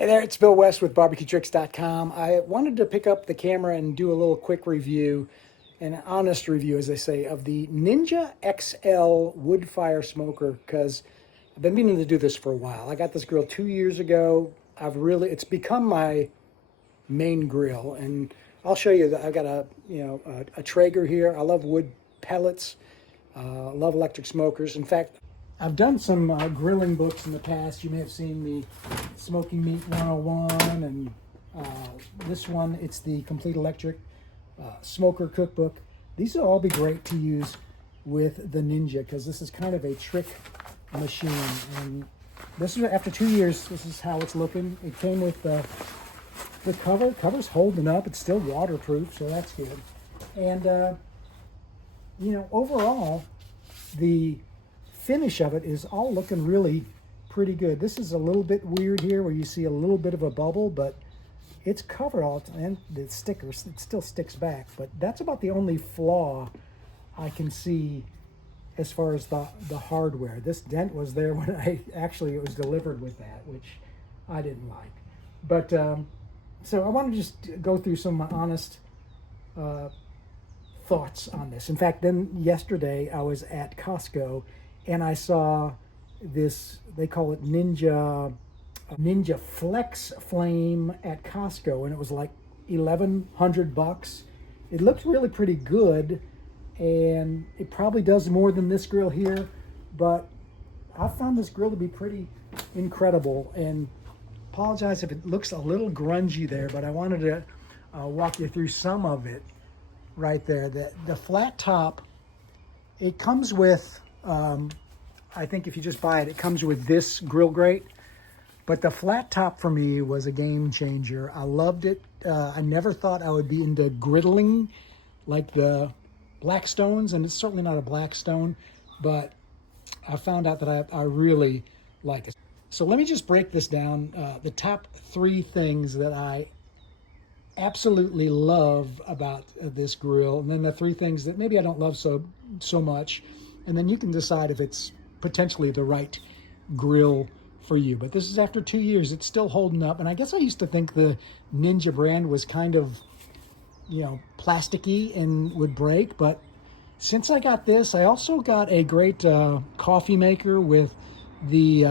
Hey there, it's Bill West with barbecuetricks.com. I wanted to pick up the camera and do a little quick review, an honest review, as they say, of the Ninja XL Woodfire smoker because I've been meaning to do this for a while. I got this grill 2 years ago. It's become my main grill, and I'll show you that I've got a Traeger here. I love wood pellets. Love electric smokers. In fact, I've done some grilling books in the past. You may have seen me Smoking Meat 101 and this one, it's the Complete Electric Smoker Cookbook. These will all be great to use with the Ninja because this is kind of a trick machine. And this is after 2 years, this is how it's looking. It came with the cover. Cover's holding up. It's still waterproof, so that's good. And, overall, the finish of it is all looking really pretty good. This is a little bit weird here where you see a little bit of a bubble, but it's covered all, and the stickers, it still sticks back. But that's about the only flaw I can see as far as the hardware. This dent was there when it was delivered with that, which I didn't like. But so I want to just go through some honest thoughts on this. In fact, then yesterday I was at Costco and I saw this, they call it Ninja Flex Flame at Costco, and it was like $1,100. It looked really pretty good, and it probably does more than this grill here, but I found this grill to be pretty incredible. And apologize if it looks a little grungy there, but I wanted to walk you through some of it right there. The flat top, it comes with I think if you just buy it, it comes with this grill grate. But the flat top for me was a game changer. I loved it. I never thought I would be into griddling like the Blackstones, and it's certainly not a Blackstone, but I found out that I really like it. So let me just break this down. The top three things that I absolutely love about this grill, and then the three things that maybe I don't love so much, and then you can decide if it's potentially the right grill for you. But this is after 2 years, it's still holding up. And I guess I used to think the Ninja brand was kind of, plasticky and would break. But since I got this, I also got a great coffee maker with the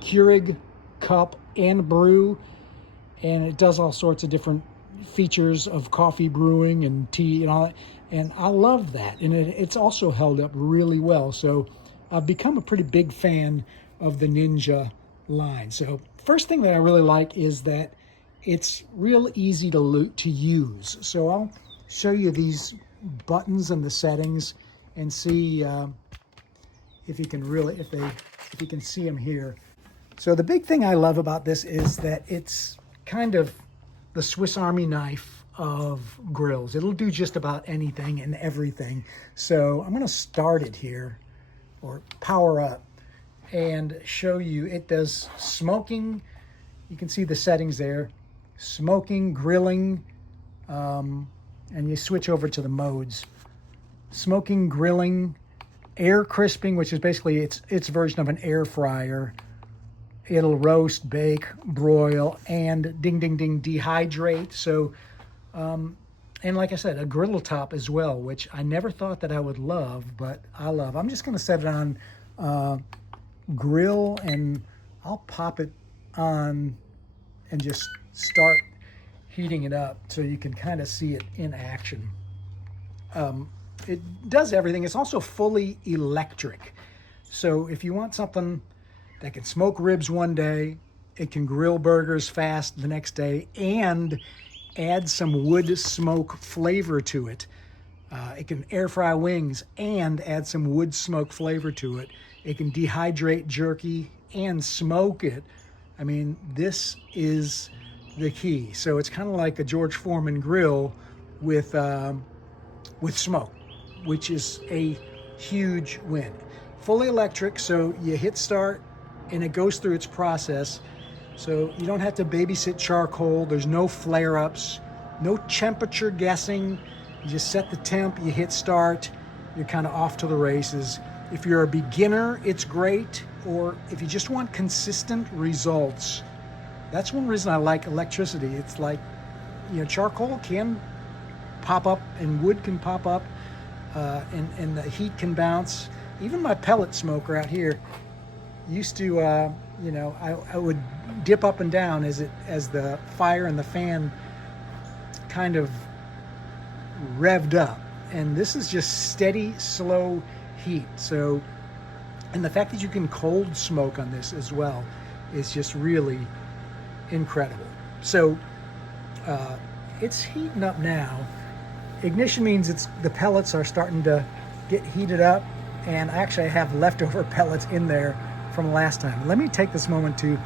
Keurig cup and brew. And it does all sorts of different features of coffee brewing and tea and all that. And I love that. And it's also held up really well. So I've become a pretty big fan of the Ninja line. So first thing that I really like is that it's real easy to use. So I'll show you these buttons and the settings and see if you can if you can see them here. So the big thing I love about this is that it's kind of the Swiss Army knife of grills. It'll do just about anything and everything. So I'm going to start it here, or power up, and show you it does smoking. You can see the settings there, smoking, grilling, and you switch over to the modes. Smoking, grilling, air crisping, which is basically its version of an air fryer. It'll roast, bake, broil, and ding, ding, ding, dehydrate. So, and like I said, a griddle top as well, which I never thought that I would love, but I love. I'm just going to set it on grill, and I'll pop it on and just start heating it up so you can kind of see it in action. It does everything. It's also fully electric. So if you want something that can smoke ribs one day, it can grill burgers fast the next day, and add some wood smoke flavor to it. It can air fry wings and add some wood smoke flavor to it. It can dehydrate jerky and smoke it. I mean, this is the key. So it's kind of like a George Foreman grill with smoke, which is a huge win. Fully electric, so you hit start and it goes through its process. So you don't have to babysit charcoal. There's no flare-ups, no temperature guessing. You just set the temp, you hit start, you're kind of off to the races. If you're a beginner, it's great. Or if you just want consistent results, That's one reason I like electricity. It's like, charcoal can pop up and wood can pop up, and the heat can bounce. Even my pellet smoker out here used to, I would dip up and down as the fire and the fan kind of revved up. And this is just steady, slow heat. So, and the fact that you can cold smoke on this as well is just really incredible. So it's heating up now. Ignition means the pellets are starting to get heated up, and actually I have leftover pellets in there from last time. Let me take this moment to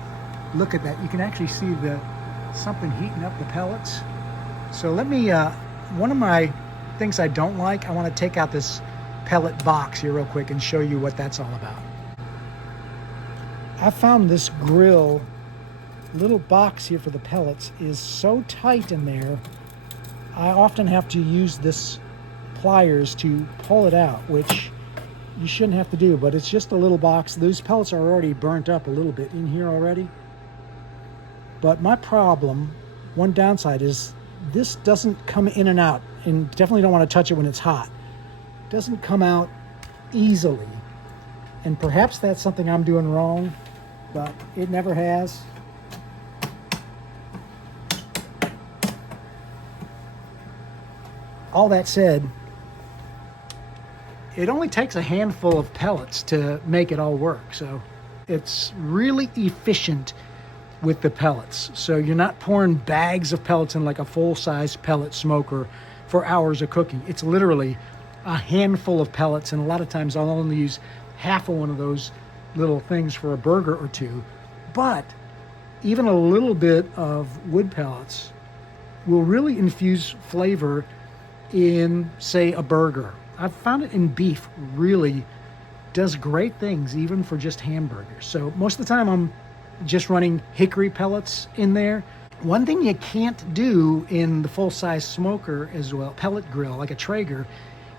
look at that. You can actually see something heating up the pellets. So let me, one of my things I don't like, I want to take out this pellet box here real quick and show you what that's all about. I found this grill little box here for the pellets is so tight in there, I often have to use this pliers to pull it out, which you shouldn't have to do, but it's just a little box. Those pellets are already burnt up a little bit in here already. But my problem, one downside, is this doesn't come in and out, and definitely don't want to touch it when it's hot. It doesn't come out easily, and perhaps that's something I'm doing wrong, but it never has. All that said, it only takes a handful of pellets to make it all work. So it's really efficient with the pellets. So you're not pouring bags of pellets in like a full-size pellet smoker for hours of cooking. It's literally a handful of pellets, and a lot of times I'll only use half of one of those little things for a burger or two. But even a little bit of wood pellets will really infuse flavor in, say, a burger. I've found it in beef really does great things, even for just hamburgers. So most of the time I'm just running hickory pellets in there. One thing you can't do in the full-size smoker as well, pellet grill, like a Traeger,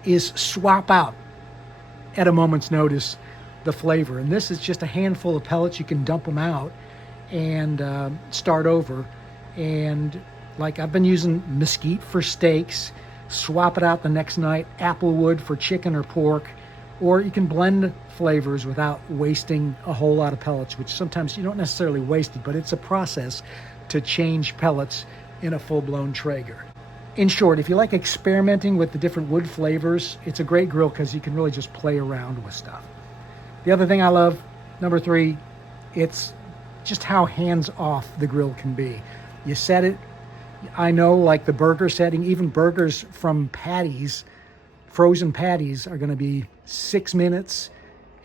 is swap out at a moment's notice the flavor. And this is just a handful of pellets. You can dump them out and start over. And like I've been using mesquite for steaks, swap it out the next night, applewood for chicken or pork, or you can blend flavors without wasting a whole lot of pellets, which sometimes you don't necessarily waste it, but it's a process to change pellets in a full-blown Traeger. In short, if you like experimenting with the different wood flavors, it's a great grill because you can really just play around with stuff. The other thing I love, number 3, it's just how hands-off the grill can be. You set it, I know, like the burger setting, even burgers from patties, frozen patties, are going to be 6 minutes,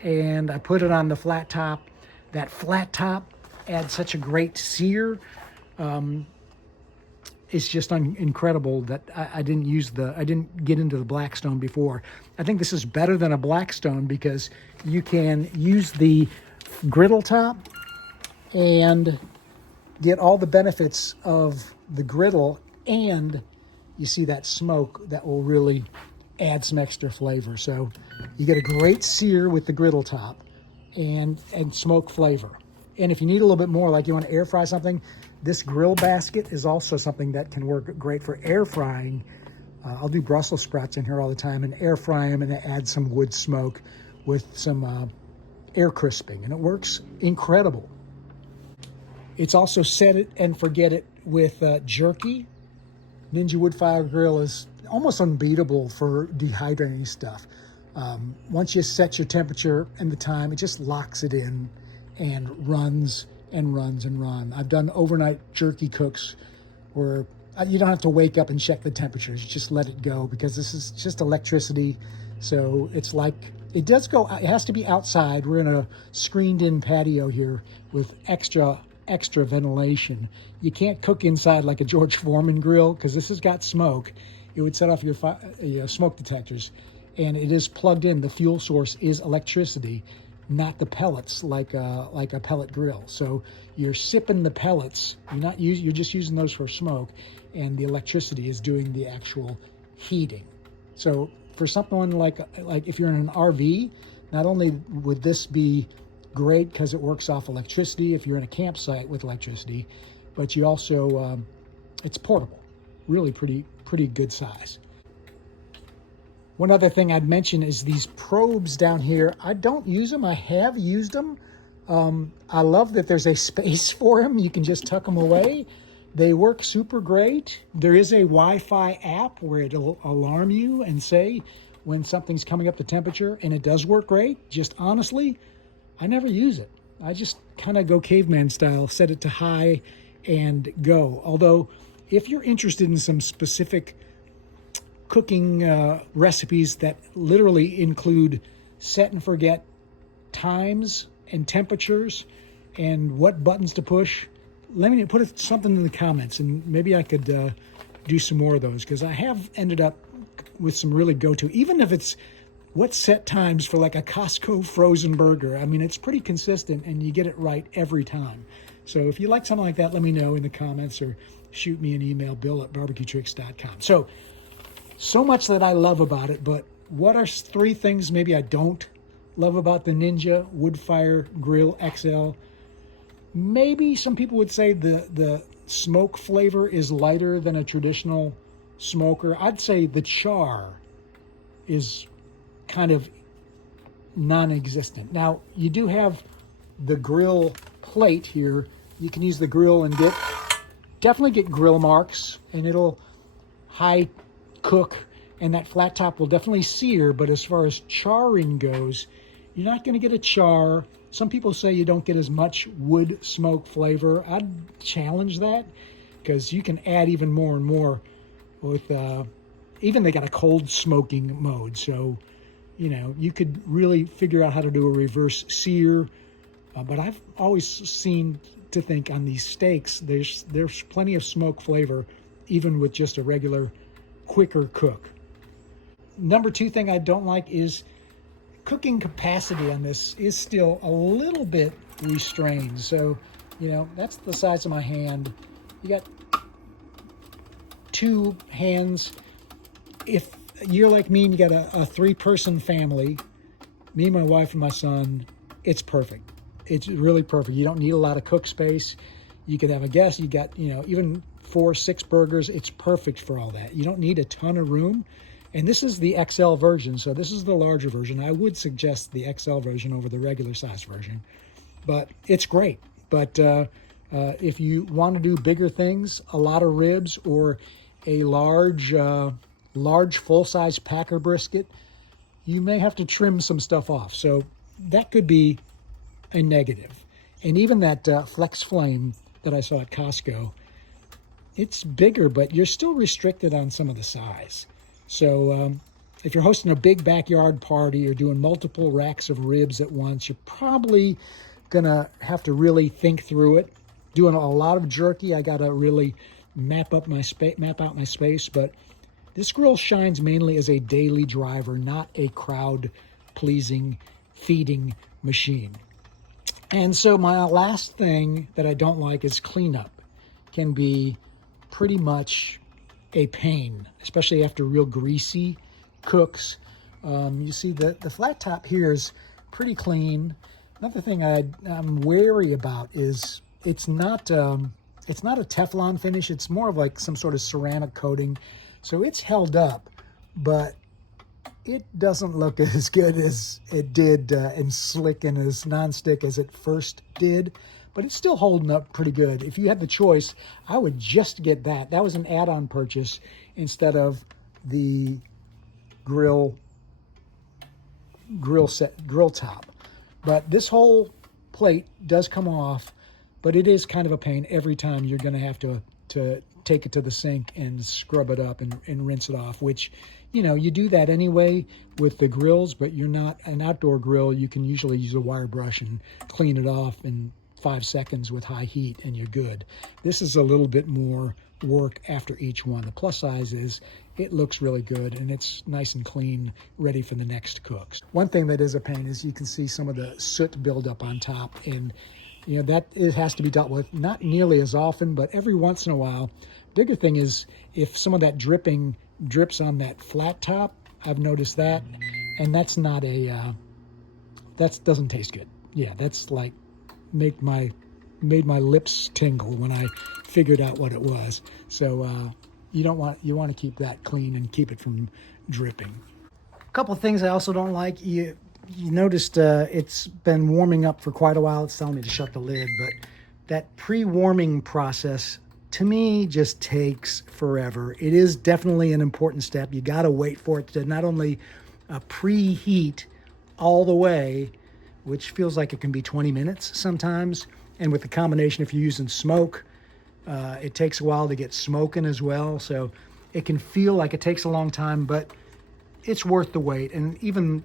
and I put it on the flat top. That flat top adds such a great sear. It's just incredible that I didn't get into the Blackstone before. I think this is better than a Blackstone because you can use the griddle top and get all the benefits of the griddle, and you see that smoke that will really add some extra flavor. So you get a great sear with the griddle top and smoke flavor. And if you need a little bit more, like you want to air fry something, this grill basket is also something that can work great for air frying. I'll do Brussels sprouts in here all the time and air fry them and add some wood smoke with some air crisping, and it works incredible. It's also set it and forget it with jerky. Ninja Woodfire grill is almost unbeatable for dehydrating stuff. Once you set your temperature and the time, it just locks it in and runs and runs and runs. I've done overnight jerky cooks where you don't have to wake up and check the temperatures. You just let it go because this is just electricity. So it's like, it does go, it has to be outside. We're in a screened in patio here with extra ventilation. You can't cook inside like a George Foreman grill because this has got smoke. It would set off your smoke detectors, and it is plugged in. The fuel source is electricity, not the pellets like a pellet grill. So you're sipping the pellets. You're just using those for smoke, and the electricity is doing the actual heating. So for something like if you're in an RV, not only would this be great because it works off electricity if you're in a campsite with electricity, but you also, it's portable, really pretty good size. One other thing I'd mention is these probes down here. I don't use them. I have used them. I love that there's a space for them. You can just tuck them away. They work super great. There is a Wi-Fi app where it'll alarm you and say when something's coming up to temperature, and it does work great. Just honestly, I never use it. I just kind of go caveman style, set it to high and go. Although, if you're interested in some specific cooking recipes that literally include set and forget times and temperatures and what buttons to push, let me put something in the comments, and maybe I could do some more of those, because I have ended up with some really go-to, even if it's what set times for like a Costco frozen burger. I mean, it's pretty consistent and you get it right every time. So if you like something like that, let me know in the comments or shoot me an email, bill@barbecuetricks.com. So much that I love about it, but what are 3 things maybe I don't love about the Ninja Woodfire Grill XL? Maybe some people would say the smoke flavor is lighter than a traditional smoker. I'd say the char is kind of non-existent. Now, you do have the grill plate here. You can use the grill and definitely get grill marks, and it'll high cook, and that flat top will definitely sear. But as far as charring goes, you're not going to get a char. Some people say you don't get as much wood smoke flavor. I'd challenge that, because you can add even more and more with even they got a cold smoking mode. So, you know, you could really figure out how to do a reverse sear. But I've always seemed to think on these steaks, there's plenty of smoke flavor, even with just a regular, quicker cook. Number 2 thing I don't like is cooking capacity on this is still a little bit restrained. So, you know, that's the size of my hand. You got 2 hands. If you're like me and you got a 3-person family, me, my wife, and my son, it's perfect. It's really perfect. You don't need a lot of cook space. You could have a guest. You got, you know, even 4, 6 burgers. It's perfect for all that. You don't need a ton of room. And this is the XL version, so this is the larger version. I would suggest the XL version over the regular size version, but it's great. But if you want to do bigger things, a lot of ribs or a large full-size Packer brisket, you may have to trim some stuff off. So that could be a negative. And even that Flex Flame that I saw at Costco, it's bigger, but you're still restricted on some of the size. So if you're hosting a big backyard party or doing multiple racks of ribs at once, you're probably going to have to really think through it. Doing a lot of jerky, I got to really map out my space. But this grill shines mainly as a daily driver, not a crowd-pleasing feeding machine. And so my last thing that I don't like is cleanup. Can be pretty much a pain, especially after real greasy cooks. You see the flat top here is pretty clean. Another thing I'm wary about is it's not a Teflon finish. It's more of like some sort of ceramic coating. So it's held up, but it doesn't look as good as it did and slick and as nonstick as it first did. But it's still holding up pretty good. If you had the choice, I would just get that. That was an add-on purchase instead of the grill top. But this whole plate does come off, but it is kind of a pain every time. You're going to have to take it to the sink and scrub it up and rinse it off, which, you know, you do that anyway with the grills, but you're not an outdoor grill. You can usually use a wire brush and clean it off in 5 seconds with high heat and you're good. This is a little bit more work after each one. The plus size is it looks really good and it's nice and clean, ready for the next cooks. One thing that is a pain is you can see some of the soot buildup on top, and you know that it has to be dealt with not nearly as often, but every once in a while. Bigger thing is if some of that dripping drips on that flat top. I've noticed that, and that's not that doesn't taste good. Yeah, that's like made my lips tingle when I figured out what it was. So you want to keep that clean and keep it from dripping. A couple of things I also don't like. You noticed it's been warming up for quite a while. It's telling me to shut the lid, but that pre-warming process to me just takes forever. It is definitely an important step. You got to wait for it to not only preheat all the way, which feels like it can be 20 minutes sometimes. And with the combination, if you're using smoke, it takes a while to get smoking as well. So it can feel like it takes a long time, but it's worth the wait. And even,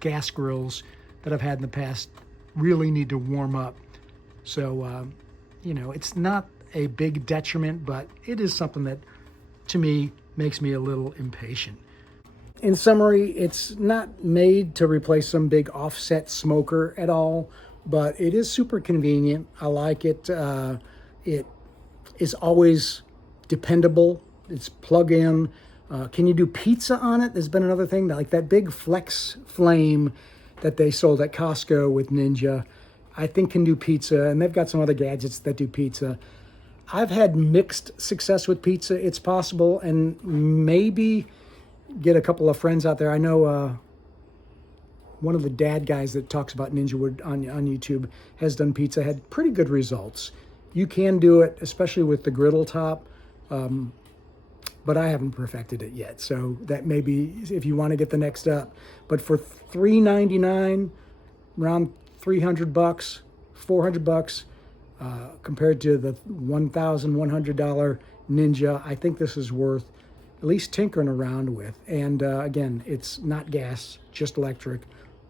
gas grills that I've had in the past really need to warm up. So, it's not a big detriment, but it is something that, to me, makes me a little impatient. In summary, it's not made to replace some big offset smoker at all, but it is super convenient. I like it. It is always dependable. It's plug in. Can you do pizza on it? There's been another thing, like that big flex flame that they sold at Costco with Ninja, I think can do pizza, and they've got some other gadgets that do pizza. I've had mixed success with pizza. It's possible, and maybe get a couple of friends out there. I know one of the dad guys that talks about Ninja Wood on YouTube has done pizza, had pretty good results. You can do it, especially with the griddle top, but I haven't perfected it yet. So that may be if you want to get the next up. But for $3.99, around $300, $400, compared to the $1,100 Ninja, I think this is worth at least tinkering around with. And again, it's not gas, just electric.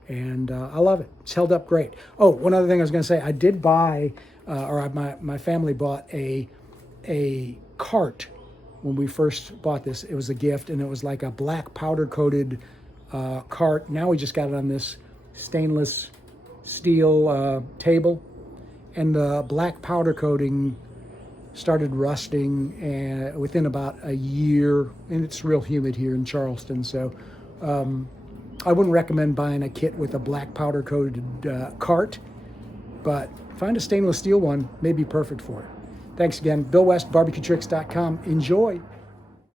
And I love it. It's held up great. Oh, one other thing I was going to say, I did buy, my family bought a cart when we first bought this. It was a gift, and it was like a black powder-coated cart. Now we just got it on this stainless steel table, and the black powder coating started rusting within about a year, and it's real humid here in Charleston, so I wouldn't recommend buying a kit with a black powder coated cart, but find a stainless steel one, may be perfect for it. Thanks again. Bill West, BarbecueTricks.com. Enjoy.